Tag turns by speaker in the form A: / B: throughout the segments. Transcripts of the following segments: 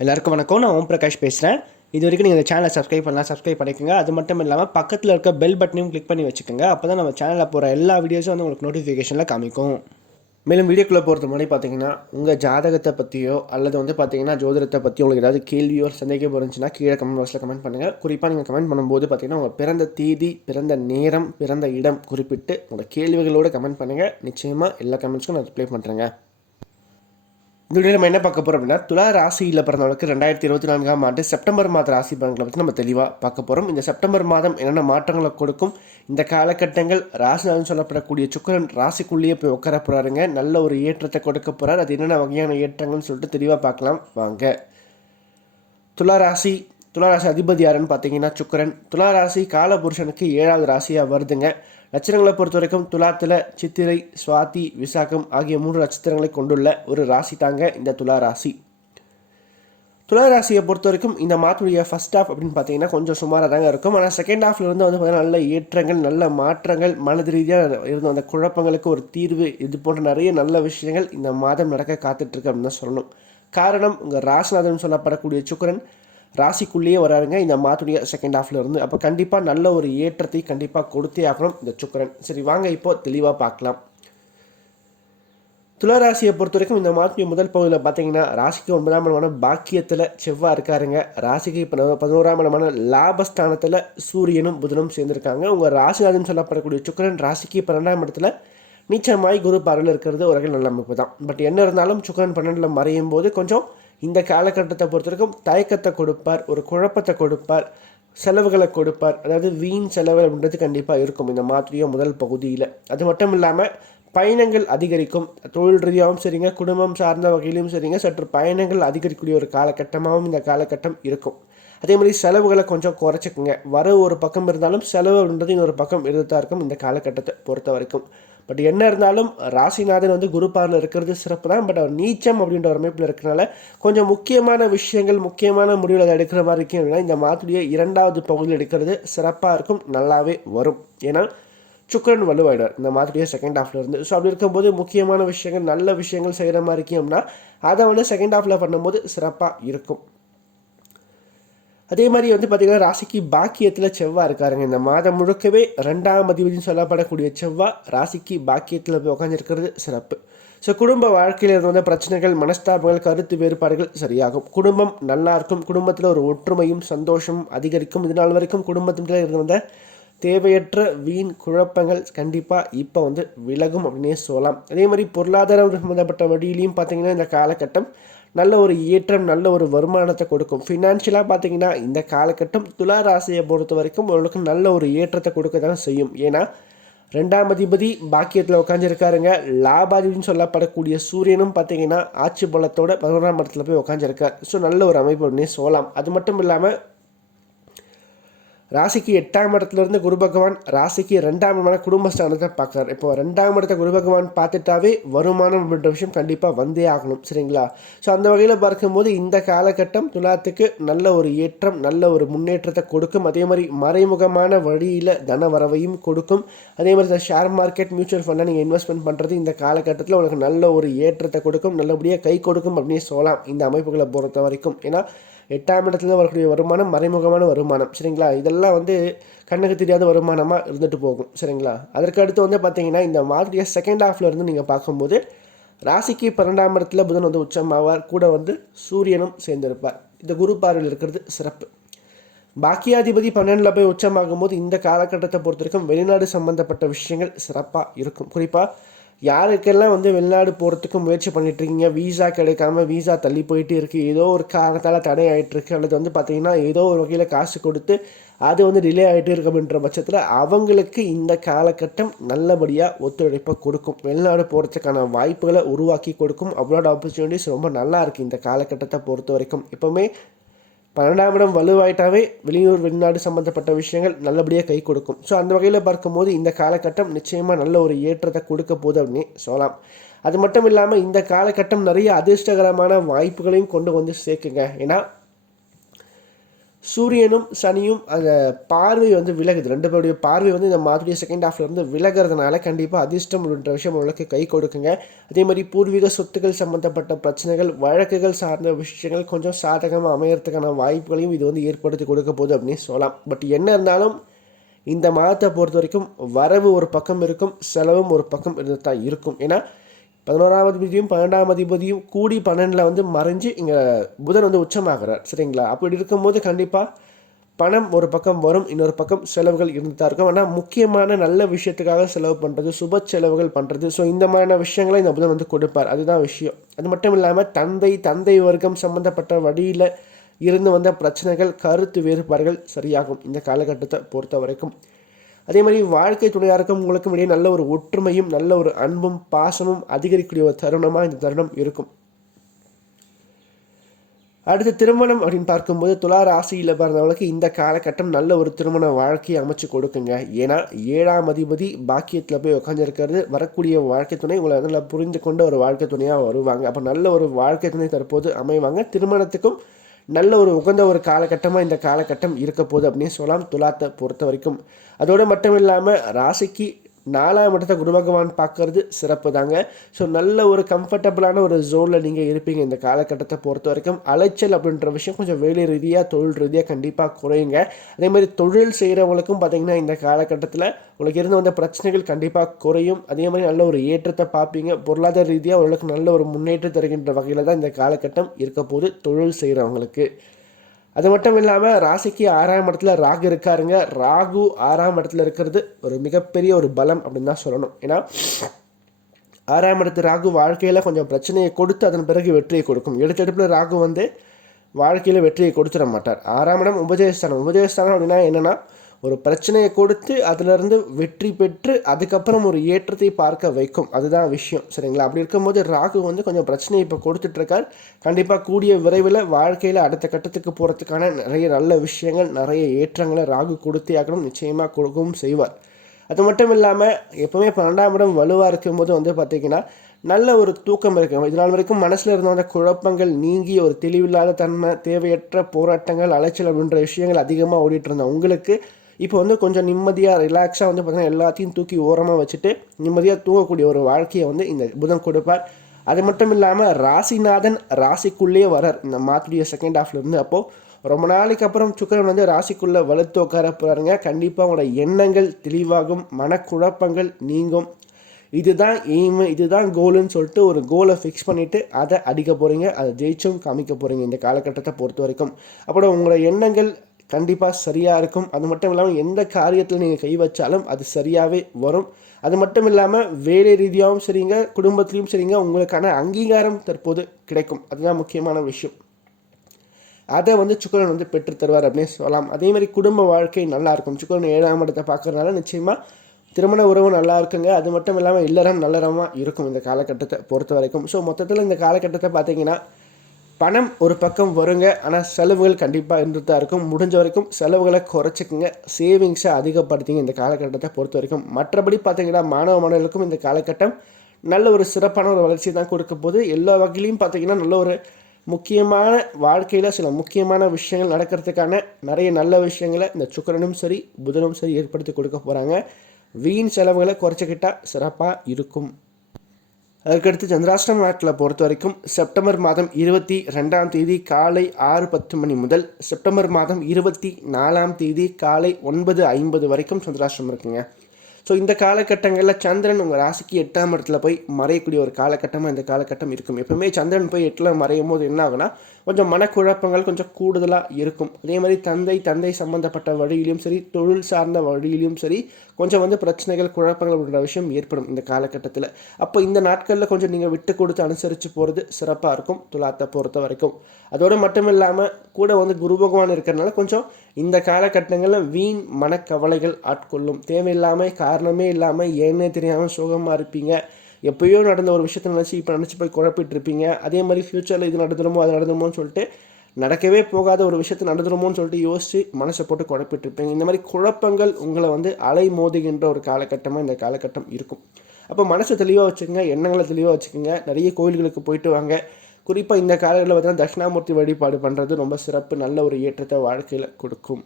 A: எல்லாருக்கும் வணக்கம். நான் ஓம் பிரகாஷ் பேசுகிறேன் இது வரைக்கும் நீங்கள் இந்த சேனலை சப்ஸ்கிரைப் பண்ணலாம் சப்ஸ்கிரைப் பண்ணிக்கோங்க. அது மட்டும் இல்லாமல் பக்கத்தில் இருக்க பெல் பட்டனையும் கிளிக் பண்ணி வச்சுக்கோங்க. அப்போ தான் நம்ம சேனலில் போகிற எல்லா வீடியோஸும் வந்து உங்களுக்கு நோட்டிஃபிகேஷனில் காமிக்கும். மேலும் வீடியோக்குள்ளே போகிறது முன்னாடி பார்த்தீங்கன்னா உங்கள் ஜாதகத்தை பற்றியோ அல்லது வந்து பார்த்தீங்கன்னா ஜோதிடத்தை பற்றி உங்களுக்கு ஏதாவது கேள்வியோ சந்தேகம் இருந்துச்சுன்னா கீழே கமெண்ட் பாக்ஸில் கமெண்ட் பண்ணுங்கள் குறிப்பாக நீங்கள் கமெண்ட் பண்ணும்போது பார்த்தீங்கன்னா உங்கள் பிறந்த தேதி பிறந்த நேரம் பிறந்த இடம் குறிப்பிட்டு உங்கள் கேள்விகளோடு கமெண்ட் பண்ணுங்கள் நிச்சயமாக எல்லா கமெண்ட்ஸ்க்கும் நான் ரிப்ளை பண்ணுறேங்க இந்த வீடியோ நம்ம என்ன பார்க்க போகிறோம் அப்படின்னா துலா ராசியில் பிறந்தவங்களுக்கு ரெண்டாயிரத்தி இருபத்தி நான்காம் ஆண்டு செப்டம்பர் மாத ராசி பலன்களை பற்றி நம்ம தெளிவாக பார்க்க போகிறோம் இந்த செப்டம்பர் மாதம் என்னென்ன மாற்றங்களை கொடுக்கும் இந்த காலகட்டங்கள் ராசிநாதன் சொல்லப்படக்கூடிய சுக்கரன் ராசிக்குள்ளேயே போய் உட்கார போகிறாருங்க நல்ல ஒரு ஏற்றத்தை கொடுக்க போகிறார் அது என்னென்ன வகையான ஏற்றங்கள்னு சொல்லிட்டு தெளிவாக பார்க்கலாம். வாங்க. துலா ராசி துலா ராசி அதிபதி யாருன்னு பார்த்தீங்கன்னா சுக்கரன். துலா ராசி காலபுருஷனுக்கு ஏழாவது ராசியாக வருதுங்க. நட்சத்திரங்களை பொறுத்த வரைக்கும் துலாத்தில் சித்திரை சுவாதி விசாகம் ஆகிய மூன்று நட்சத்திரங்களை கொண்டுள்ள ஒரு ராசி தாங்க இந்த துலா ராசி. துலா ராசியை பொறுத்த வரைக்கும் இந்த மாதத்துடைய ஃபர்ஸ்ட் ஹாஃப் அப்படின்னு பார்த்தீங்கன்னா கொஞ்சம் சுமாராக தாங்க இருக்கும். ஆனால் செகண்ட் ஹாஃப்ல இருந்து வந்து பார்த்தீங்கன்னா நல்ல ஏற்றங்கள் நல்ல மாற்றங்கள் மனது ரீதியாக இருந்த அந்த குழப்பங்களுக்கு ஒரு தீர்வு இது போன்ற நிறைய நல்ல விஷயங்கள் இந்த மாதம் நடக்க காத்துட்ருக்கு அப்படின்னு தான் சொல்லணும். காரணம் உங்கள் ராசிநாதன் சொல்லப்படக்கூடிய சுக்கரன் ராசிக்குள்ளேயே வராருங்க. இந்த மாதத்துடைய செகண்ட் ஹாஃப்ல இருந்து. அப்போ கண்டிப்பாக நல்ல ஒரு ஏற்றத்தை கண்டிப்பாக கொடுத்தே ஆகணும் இந்த சுக்கரன். சரி வாங்க இப்போ தெளிவாக பார்க்கலாம். துளராசியை பொறுத்த வரைக்கும் இந்த மாதத்துடைய முதல் பகுதியில் பார்த்தீங்கன்னா ராசிக்கு ஒன்பதாம் இடமான பாக்கியத்தில் செவ்வாய் இருக்காருங்க. ராசிக்கு இப்போ பதினோராம் இடமான லாபஸ்தானத்தில் சூரியனும் புதனும் சேர்ந்துருக்காங்க. உங்கள் ராசிநாதன் சொல்லப்படக்கூடிய சுக்கரன் ராசிக்கு பன்னெண்டாம் இடத்துல நீச்சமாய் குரு பார்வையில் இருக்கிறது ஒரு நல்ல அமைப்பு தான். பட் என்ன இருந்தாலும் சுக்கரன் பன்னெண்டில் மறையும் போது கொஞ்சம் இந்த காலகட்டத்தை பொறுத்த வரைக்கும் தயக்கத்தை கொடுப்பார் ஒரு குழப்பத்தை கொடுப்பார் செலவுகளை கொடுப்பார். அதாவது வீண் செலவு அப்படின்றது கண்டிப்பாக இருக்கும் இந்த மாத்திரையோ முதல் பகுதியில். அது மட்டும் இல்லாமல் பயணங்கள் அதிகரிக்கும். தொழில் ரீதியாகவும் சரிங்க குடும்பம் சார்ந்த வகையிலும் சரிங்க சற்று பயணங்கள் அதிகரிக்கக்கூடிய ஒரு காலகட்டமாகவும் இந்த காலகட்டம் இருக்கும். அதே மாதிரி செலவுகளை கொஞ்சம் குறைச்சிக்குங்க. வர ஒரு பக்கம் இருந்தாலும் செலவு அப்படின்றது இன்னொரு பக்கம் இருந்துதான் இருக்கும் இந்த காலகட்டத்தை பொறுத்த வரைக்கும் பட் என்ன இருந்தாலும் ராசிநாதன் வந்து குரு பார்வையில் இருக்கிறது சிறப்பு தான். பட் அவர் நீச்சம் அப்படின்ற ஒரு அமைப்பில் இருக்கிறனால கொஞ்சம் முக்கியமான விஷயங்கள் முக்கியமான முடிவுகள் அதை எடுக்கிற மாதிரி இருக்கும். அப்படின்னா இந்த மாதத்துடைய இரண்டாவது பகுதியில் எடுக்கிறது சிறப்பாக இருக்கும் நல்லாவே வரும். ஏன்னா சுக்கரன் வலுவாயிடுவார் இந்த மாதிரியே செகண்ட் ஹாஃப்ல இருந்து. ஸோ அப்படி இருக்கும்போது முக்கியமான விஷயங்கள் நல்ல விஷயங்கள் செய்கிற மாதிரி இருக்கும் அப்படின்னா அதை வந்து செகண்ட் ஹாஃப்ல பண்ணும்போது சிறப்பாக இருக்கும். அதே மாதிரி வந்து பார்த்திங்கன்னா ராசிக்கு பாக்கியத்தில் செவ்வாய் இருக்காருங்க. இந்த மாதம் முழுக்கவே ரெண்டாம் அதிபதினு சொல்லப்படக்கூடிய செவ்வாய் ராசிக்கு பாக்கியத்தில் போய் உட்காந்துருக்கிறது சிறப்பு. ஸோ குடும்ப வாழ்க்கையில் இருந்து வந்த பிரச்சனைகள் மனஸ்தாபங்கள் கருத்து வேறுபாடுகள் சரியாகும். குடும்பம் நல்லா இருக்கும். குடும்பத்தில் ஒரு ஒற்றுமையும் சந்தோஷமும் அதிகரிக்கும். இது நாள் வரைக்கும் குடும்பத்தில் இருந்து வந்த தேவையற்ற வீண் குழப்பங்கள் கண்டிப்பாக இப்போ வந்து விலகும் அப்படின்னே சொல்லலாம். அதே மாதிரி பொருளாதாரம் சம்மந்தப்பட்ட வழியிலையும் பார்த்தீங்கன்னா இந்த காலகட்டம் நல்ல ஒரு ஏற்றம் நல்ல ஒரு வருமானத்தை கொடுக்கும். ஃபினான்ஷியலாக பார்த்தீங்கன்னா இந்த காலகட்டம் துலா ராசியை பொறுத்த வரைக்கும் உங்களுக்கு நல்ல ஒரு ஏற்றத்தை கொடுக்க தான் செய்யும். ஏன்னா ரெண்டாம் அதிபதி பாக்கியத்தில் உட்காந்துருக்காருங்க லாபாதிபதினு சொல்லப்படக்கூடிய சூரியனும் பார்த்தீங்கன்னா ஆட்சி பலத்தோட பதினோராம் இடத்துல போய் உட்காந்துருக்கார் ஸோ நல்ல ஒரு அமைப்பு அப்படின்னே சொல்லலாம். அது மட்டும் இல்லாமல் ராசிக்கு எட்டாம் இடத்துலேருந்து குரு பகவான் ராசிக்கு ரெண்டாம் இடமான குடும்பஸ்தானத்தை பார்க்குறாரு. இப்போ ரெண்டாம் இடத்த குரு பகவான் பார்த்துட்டாவே வருமானம் அப்படின்ற விஷயம் கண்டிப்பாக வந்தே ஆகணும் சரிங்களா? ஸோ அந்த வகையில் பார்க்கும்போது இந்த காலகட்டம் துலாத்துக்கு நல்ல ஒரு ஏற்றம் நல்ல ஒரு முன்னேற்றத்தை கொடுக்கும். அதே மாதிரி மறைமுகமான வழியில் தன வரவையும் கொடுக்கும். அதே மாதிரி இந்த ஷேர் மார்க்கெட் மியூச்சுவல் ஃபண்டில் நீங்கள் இன்வெஸ்ட்மெண்ட் பண்ணுறது இந்த காலகட்டத்தில் உங்களுக்கு நல்ல ஒரு ஏற்றத்தை கொடுக்கும். நல்லபடியாக கை கொடுக்கும் அப்படின்னு சொல்லலாம். இந்த அமைப்புகளை பொறுத்த வரைக்கும். ஏன்னா எட்டாம் இடத்துல வரக்கூடிய வருமானம் மறைமுகமான வருமானம். சரிங்களா? இதெல்லாம் வந்து கண்ணுக்கு தெரியாத வருமானமாக இருந்துட்டு போகும். சரிங்களா? அதற்கு அடுத்து வந்து பார்த்தீங்கன்னா இந்த மாதிரி செகண்ட் ஹாஃப்ல இருந்து நீங்கள் பார்க்கும்போது ராசிக்கு பன்னெண்டாம் இடத்துல புதன் வந்து உச்சமாவார் கூட வந்து சூரியனும் சேர்ந்திருப்பார். இந்த குரு பார்வையில் இருக்கிறது சிறப்பு. பாக்கியாதிபதி பன்னெண்டில் போய் உச்சமாகும் போது இந்த காலகட்டத்தை பொறுத்த வரைக்கும் வெளிநாடு சம்பந்தப்பட்ட விஷயங்கள் சிறப்பாக இருக்கும். குறிப்பாக யாருக்கெல்லாம் வந்து வெளிநாடு போகிறதுக்கு முயற்சி பண்ணிட்டு இருக்கீங்க வீசா கிடைக்காம வீசா தள்ளி போயிட்டு இருக்குது ஏதோ ஒரு காரணத்தால் தடை ஆகிட்டுருக்கு அல்லது வந்து பார்த்திங்கன்னா ஏதோ ஒரு வகையில் காசு கொடுத்து அது வந்து டிலே ஆகிட்டு இருக்கு அப்படின்ற பட்சத்தில் அவங்களுக்கு இந்த காலகட்டம் நல்லபடியாக ஒத்துழைப்பை கொடுக்கும். வெளிநாடு போகிறதுக்கான வாய்ப்புகளை உருவாக்கி கொடுக்கும். அப்ராட் ஆப்பர்ச்சுனிட்டிஸ் ரொம்ப நல்லா இருக்குது இந்த காலகட்டத்தை பொறுத்த வரைக்கும். எப்போவுமே பன்னெண்டாம் இடம் வலுவாயிட்டாவே வெளியூர் வெளிநாடு சம்மந்தப்பட்ட விஷயங்கள் நல்லபடியாக கை கொடுக்கும். ஸோ அந்த வகையில் பார்க்கும்போது இந்த காலகட்டம் நிச்சயமாக நல்ல ஒரு ஏற்றத்தை கொடுக்க போகுது அப்படின்னு சொல்லலாம். அது மட்டும் இல்லாமல் இந்த காலகட்டம் நிறைய அதிர்ஷ்டகரமான வாய்ப்புகளையும் கொண்டு வந்து சேர்க்குங்க. ஏன்னா சூரியனும் சனியும் அந்த பார்வை வந்து விலகுது. ரெண்டு பேருடைய பார்வை வந்து இந்த மாதிரி செகண்ட் ஹாஃப்ல இருந்து விலகிறதுனால கண்டிப்பாக அதிர்ஷ்டம் அப்படின்ற விஷயம் உங்களுக்கு கை கொடுக்குங்க. அதே மாதிரி பூர்வீக சொத்துக்கள் சம்மந்தப்பட்ட பிரச்சனைகள் வழக்குகள் சார்ந்த விஷயங்கள் கொஞ்சம் சாதகமாக அமையறதுக்கான வாய்ப்புகளையும் இது வந்து ஏற்படுத்தி கொடுக்க போகுது அப்படின்னு சொல்லலாம். பட் என்ன இருந்தாலும் இந்த மாதத்தை பொறுத்த வரைக்கும் வரவு ஒரு பக்கம் இருக்கும் செலவும் ஒரு பக்கம் இருந்து தான் இருக்கும். ஏன்னா பதினோராம் அதிபதியும் பன்னெண்டாம் அதிபதியும் கூடி பன்னெண்டில் வந்து மறைஞ்சு இங்கே புதன் வந்து உச்சமாகிறார். சரிங்களா? அப்படி இருக்கும்போது கண்டிப்பாக பணம் ஒரு பக்கம் வரும் இன்னொரு பக்கம் செலவுகள் இருந்து தான் இருக்கும். ஆனால் முக்கியமான நல்ல விஷயத்துக்காக செலவு பண்ணுறது சுப செலவுகள் பண்ணுறது ஸோ இந்த மாதிரியான விஷயங்களை இந்த புதன் வந்து கொடுப்பார். அதுதான் விஷயம். அது மட்டும் இல்லாமல் தந்தை தந்தை வர்க்கம் சம்மந்தப்பட்ட வழியில் இருந்து வந்த பிரச்சனைகள் கருத்து வேறுபாடுகள் சரியாகும். இந்த காலகட்டத்தை பொறுத்த வரைக்கும் அதே மாதிரி வாழ்க்கை துணையாருக்கும் உங்களுக்கும் இடையே நல்ல ஒரு ஒற்றுமையும் நல்ல ஒரு அன்பும் பாசமும் அதிகரிக்கக்கூடிய ஒரு தருணமாக இந்த தருணம் இருக்கும். அடுத்து திருமணம் அப்படின்னு பார்க்கும்போது துலா ராசியில் பிறந்தவங்களுக்கு இந்த காலகட்டம் நல்ல ஒரு திருமண வாழ்க்கையை அமைச்சு கொடுக்குங்க. ஏன்னா ஏழாம் அதிபதி பாக்கியத்தில் போய் உட்காந்துருக்கிறது வரக்கூடிய வாழ்க்கை துணை உங்களை நல்லா புரிந்து கொண்ட ஒரு வாழ்க்கை துணையாக வருவாங்க. அப்போ நல்ல ஒரு வாழ்க்கை துணை தற்போது அமைவாங்க. திருமணத்துக்கும் நல்ல ஒரு உகந்த ஒரு காலகட்டமாக இந்த காலகட்டம் இருக்க போகுது அப்படின்னு சொல்லலாம். துலாத்தை பொறுத்த வரைக்கும் அதோடு மட்டும் இல்லாமல் ராசிக்கு நாலாம் இடத்த குரு பகவான் பார்க்கறது சிறப்பு தாங்க. ஸோ நல்ல ஒரு கம்ஃபர்டபுளான ஒரு ஜோனில் நீங்கள் இருப்பீங்க இந்த காலகட்டத்தை பொறுத்த வரைக்கும். அலைச்சல் அப்படின்ற விஷயம் கொஞ்சம் வேலை ரீதியாக தொழில் ரீதியாக கண்டிப்பாக குறையுங்க. அதே மாதிரி தொழில் செய்கிறவங்களுக்கும் பார்த்தீங்கன்னா இந்த காலகட்டத்தில் உங்களுக்கு இருந்து வந்த பிரச்சனைகள் கண்டிப்பாக குறையும். அதே மாதிரி நல்ல ஒரு ஏற்றத்தை பார்ப்பீங்க. பொருளாதார ரீதியாக உங்களுக்கு நல்ல ஒரு முன்னேற்றம் தருகின்ற வகையில் தான் இந்த காலகட்டம் இருக்க போது தொழில் செய்கிறவங்களுக்கு அது மட்டும் இல்லாமல் ராசிக்கு ஆறாம் இடத்துல ராகு இருக்காருங்க. ராகு ஆறாம் இடத்துல இருக்கிறது ஒரு மிகப்பெரிய ஒரு பலம் அப்படின்னு தான் சொல்லணும். ஏன்னா ஆறாம் இடத்து ராகு வாழ்க்கையில் கொஞ்சம் பிரச்சனையை கொடுத்து அதன் பிறகு வெற்றியை கொடுக்கும். எடுத்தெடுப்பில் ராகு வந்து வாழ்க்கையில் வெற்றியை கொடுத்துட மாட்டார். ஆறாம் இடம் உபஜயஸ்தானம். உபஜயஸ்தானம் அப்படின்னா என்னென்னா ஒரு பிரச்சனையை கொடுத்து அதிலிருந்து வெற்றி பெற்று அதுக்கப்புறம் ஒரு ஏற்றத்தை பார்க்க வைக்கும். அதுதான் விஷயம். சரிங்களா? அப்படி இருக்கும்போது ராகு வந்து கொஞ்சம் பிரச்சனையை இப்போ கொடுத்துட்ருக்கார். கண்டிப்பாக கூடிய விரைவில் வாழ்க்கையில் அடுத்த கட்டத்துக்கு போகிறதுக்கான நிறைய நல்ல விஷயங்கள் நிறைய ஏற்றங்களை ராகு கொடுத்தே ஆகணும். நிச்சயமாக கொடுக்கவும் செய்வார். அது மட்டும் இல்லாமல் எப்போவுமே பன்னெண்டாம் இடம் வலுவாக இருக்கும்போது வந்து பார்த்திங்கன்னா நல்ல ஒரு தூக்கம் இருக்கும் இதனால் வரைக்கும் மனசில் இருந்த அந்த குழப்பங்கள் நீங்கி ஒரு தெளிவில்லாத தன்மை தேவையற்ற போராட்டங்கள் அலைச்சல் அப்படின்ற விஷயங்கள் அதிகமாக ஓடிட்டு இருந்தோம் உங்களுக்கு இப்போ வந்து கொஞ்சம் நிம்மதியாக ரிலாக்ஸாக வந்து பார்த்திங்கன்னா எல்லாத்தையும் தூக்கி ஓரமாக வச்சுட்டு நிம்மதியாக தூங்கக்கூடிய ஒரு வாழ்க்கையை வந்து இந்த புதன் கொடுப்பார். அது மட்டும் இல்லாமல் ராசிநாதன் ராசிக்குள்ளேயே வரார் இந்த மாத்துடைய செகண்ட் ஹாஃப்லேருந்து அப்போது ரொம்ப நாளைக்கு அப்புறம் சுக்கரன் வந்து ராசிக்குள்ளே வலுத்து உட்கார போகிறாருங்க கண்டிப்பாக உங்களோட எண்ணங்கள் தெளிவாகும் மனக்குழப்பங்கள் நீங்கும். இதுதான் எய்மு இதுதான் கோலுன்னு சொல்லிட்டு ஒரு கோலை ஃபிக்ஸ் பண்ணிவிட்டு அதை அடிக்க போகிறீங்க அதை ஜெயிச்சும் காமிக்க போகிறீங்க இந்த காலகட்டத்தை பொறுத்த வரைக்கும். அப்புறம் உங்களோட எண்ணங்கள் கண்டிப்பாக சரியாக இருக்கும். அது மட்டும் இல்லாமல் எந்த காரியத்தில் நீங்கள் கை வச்சாலும் அது சரியாகவே வரும். அது மட்டும் இல்லாமல் வேலை ரீதியாகவும் சரிங்க குடும்பத்துலேயும் சரிங்க உங்களுக்கான அங்கீகாரம் தற்போது கிடைக்கும். அதுதான் முக்கியமான விஷயம். அதை வந்து சுக்கரன் வந்து பெற்று தருவார் அப்படின்னு சொல்லலாம். அதே மாதிரி குடும்ப வாழ்க்கை நல்லா இருக்கும். சுக்கரன் ஏழாம் இடத்தை பார்க்கறதுனால நிச்சயமாக திருமண உறவு நல்லா இருக்குங்க. அது மட்டும் இல்லாமல் இல்லறம் நல்லறமாக இருக்கும் இந்த காலகட்டத்தை பொறுத்த வரைக்கும் ஸோ மொத்தத்தில் இந்த காலகட்டத்தை பார்த்தீங்கன்னா பணம் ஒரு பக்கம் வருங்க ஆனால் செலவுகள் கண்டிப்பாக இருந்துட்டு தான் இருக்கும். முடிஞ்ச வரைக்கும் செலவுகளை குறைச்சிக்கோங்க. சேவிங்ஸை அதிகப்படுத்திங்க இந்த காலகட்டத்தை பொறுத்த வரைக்கும். மற்றபடி பார்த்தீங்கன்னா மாணவ மாணவர்களுக்கும் இந்த காலகட்டம் நல்ல ஒரு சிறப்பான ஒரு வளர்ச்சி தான் கொடுக்க போது எல்லா வகையிலையும் பார்த்தீங்கன்னா நல்ல ஒரு முக்கியமான வாழ்க்கையில் சில முக்கியமான விஷயங்கள் நடக்கிறதுக்கான நிறைய நல்ல விஷயங்களை இந்த சுக்கரனும் சரி புதனும் சரி ஏற்படுத்தி கொடுக்க போகிறாங்க வீண் செலவுகளை குறைச்சிக்கிட்டால் சிறப்பாக இருக்கும். அதுக்கடுத்து சந்திராஷ்டம நாட்டில் பொறுத்த வரைக்கும் செப்டம்பர் மாதம் இருபத்தி ரெண்டாம் தேதி காலை ஆறு பத்து மணி முதல் செப்டம்பர் மாதம் இருபத்தி நாலாம் தேதி காலை ஒன்பது ஐம்பது வரைக்கும் சந்திராஷ்டிரம் இருக்குங்க. ஸோ இந்த காலகட்டங்களில் சந்திரன் உங்கள் ராசிக்கு எட்டாம் இடத்துல போய் மறையக்கூடிய ஒரு காலகட்டமாக இந்த காலகட்டம் இருக்கும். எப்பவுமே சந்திரன் போய் எட்டில் மறையும் போது என்ன ஆகுனா கொஞ்சம் மனக்குழப்பங்கள் கொஞ்சம் கூடுதலாக இருக்கும். அதே மாதிரி தந்தை தந்தை சம்மந்தப்பட்ட வழியிலையும் சரி தொழில் சார்ந்த வழியிலும் சரி கொஞ்சம் வந்து பிரச்சனைகள் குழப்பங்கள் அப்படின்ற விஷயம் ஏற்படும் இந்த காலகட்டத்தில். அப்போ இந்த நாட்களில் கொஞ்சம் நீங்கள் விட்டு கொடுத்து அனுசரித்து போகிறது சிறப்பாக இருக்கும் துலாத்தை பொறுத்த வரைக்கும். அதோடு மட்டும் இல்லாமல் கூட வந்து குரு பகவான் இருக்கிறனால கொஞ்சம் இந்த காலகட்டங்களில் வீண் மனக்கவலைகள் ஆட்கொள்ளும். தேவையில்லாமல் காரணமே இல்லாமல் ஏன்னே தெரியாமல் சோகமாக இருப்பீங்க. எப்பயோ நடந்த ஒரு விஷயத்தை நினச்சி இப்போ நினச்சி போய் குழப்பிட்டு இருப்பீங்க. அதே மாதிரி ஃப்யூச்சரில் இது நடந்துருமோ அது நடந்துருமோன்னு சொல்லிட்டு நடக்கவே போகாத ஒரு விஷயத்தை நடந்துருமோன்னு சொல்லிட்டு யோசித்து மனசை போட்டு குழப்பிட்டு இருப்பீங்க. இந்த மாதிரி குழப்பங்கள் உங்களை வந்து அலை மோதுகின்ற ஒரு காலகட்டமாக இந்த காலகட்டம் இருக்கும். அப்போ மனசை தெளிவாக வச்சுக்கோங்க எண்ணங்களை தெளிவாக வச்சுக்கோங்க. நிறைய கோயில்களுக்கு போயிட்டு வாங்க. குறிப்பாக இந்த காலங்களில் பார்த்தீங்கன்னா தட்சிணாமூர்த்தி வழிபாடு பண்ணுறது ரொம்ப சிறப்பு நல்ல ஒரு ஏற்றத்தை வாழ்க்கையில் கொடுக்கும்.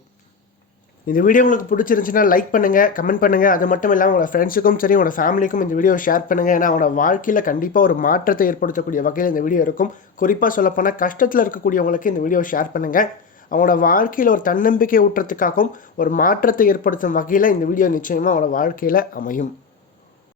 A: இந்த வீடியோ உங்களுக்கு பிடிச்சிருந்துச்சுன்னா லைக் பண்ணுங்கள் கமெண்ட் பண்ணுங்கள் அது மட்டும் இல்லாமல் உங்களோட ஃப்ரெண்ட்ஸுக்கும் சரி உங்களோட ஃபேமிலிக்கும் இந்த வீடியோ ஷேர் பண்ணுங்கள் ஏன்னா அவனோட வாழ்க்கையில் கண்டிப்பாக ஒரு மாற்றத்தை ஏற்படுத்தக்கூடிய வகையில் இந்த வீடியோ இருக்கும். குறிப்பாக சொல்லப்போனால் கஷ்டத்தில் இருக்கக்கூடியவங்களுக்கு இந்த வீடியோ ஷேர் பண்ணுங்கள் அவனோட வாழ்க்கையில் ஒரு தன்னம்பிக்கை ஊட்டுறதுக்காகவும் ஒரு மாற்றத்தை ஏற்படுத்தும் வகையில் இந்த வீடியோ நிச்சயமாக அவனோட வாழ்க்கையில் அமையும்.